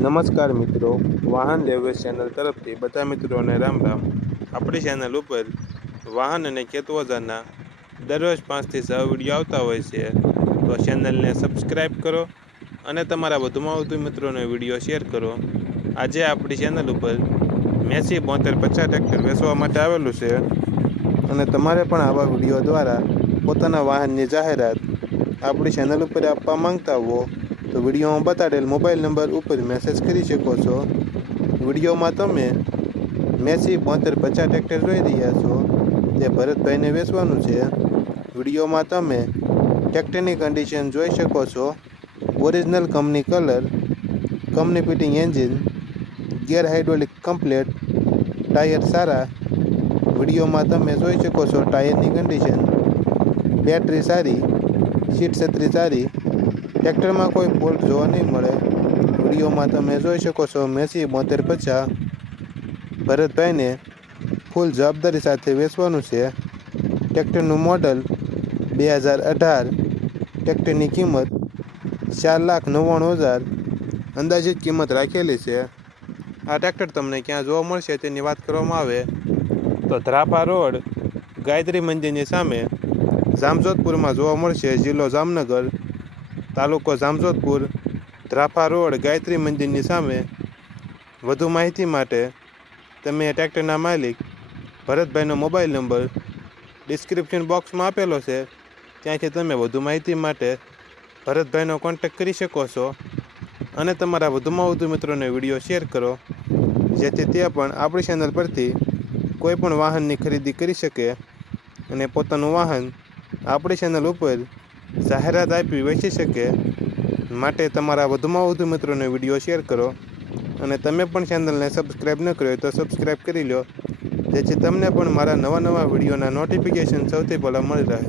નમસ્કાર મિત્રો, વાહન લેવેશ ચેનલ તરફથી બધા મિત્રોને રામ રામ. આપણી ચેનલ ઉપર વાહન અને કેતવજાના દરરોજ પાંચથી છ વીડિયો આવતા હોય છે, તો ચેનલને સબસ્ક્રાઈબ કરો અને તમારા વધુમાં વધુ મિત્રોને વીડિયો શેર કરો. આજે આપણી ચેનલ ઉપર મેસી બોતેર પચાસ ટ્રેક્ટર વેચવા માટે આવેલું છે અને તમારે પણ આવા વીડિયો દ્વારા પોતાના વાહનની જાહેરાત આપણી ચેનલ ઉપર આપવા માંગતા હો તો વિડીયોમાં બતાડેલ મોબાઈલ નંબર ઉપર મેસેજ કરી શકો છો. વિડીયોમાં તમે મેસી બોતેર પચાસ ટ્રેક્ટર જોઈ રહ્યા છો. તે ભરતભાઈને વેચવાનું છે. વિડીયોમાં તમે ટ્રેક્ટરની કન્ડિશન જોઈ શકો છો. Original company colour company fitting engine gear hydraulic complete tyre સારા. વિડીયોમાં તમે જોઈ શકો છો ટાયરની કન્ડિશન બેટરી સારી સીટ છત્રી સારી. ટ્રેક્ટરમાં કોઈ ફોલ્ટ જોવા નહીં મળે. વિડીયોમાં તમે જોઈ શકો છો મેસી બોતેર પચાસ, ભરતભાઈને ફૂલ જવાબદારી સાથે વેચવાનું છે. ટ્રેક્ટરનું મોડલ બે હજાર અઢાર. ટ્રેક્ટરની કિંમત ચાર લાખ નવ્વાણું હજાર. અંદાજિત કિંમત રાખેલી છે. આ ટ્રેક્ટર તમને ક્યાં જોવા મળશે તેની વાત કરવામાં આવે. તો ધ્રાપા રોડ, ગાયત્રી મંદિરની સામે જામજોધપુરમાં જોવા મળશે જિલ્લો જામનગર. તાલુકો જામજોધપુર ધ્રાફા રોડ, ગાયત્રી મંદિરની સામે. વધુ માહિતી માટે તમે ટ્રેક્ટરના માલિક ભરતભાઈનો મોબાઈલ નંબર ડિસ્ક્રિપ્શન બોક્સમાં આપેલો છે. ત્યાંથી તમે વધુ માહિતી માટે ભરતભાઈનો કોન્ટેક કરી શકો છો અને તમારા વધુમાં વધુ મિત્રોને વીડિયો શેર કરો, જેથી તે પણ આપણી ચેનલ પરથી કોઈ પણ વાહનની ખરીદી કરી શકે અને પોતાનું વાહન આપણી ચેનલ ઉપર જાહેરાત આપી વેચી શકે માટે તમારા વધુમાં વધુ મિત્રોને વીડિયો શેર કરો અને તમે પણ ચેનલને સબસ્ક્રાઈબ ન કર્યો તો સબસ્ક્રાઈબ કરી લો, જેથી તમને પણ મારા નવા નવા વિડીયોના નોટિફિકેશન સૌથી પહેલાં મળી રહે.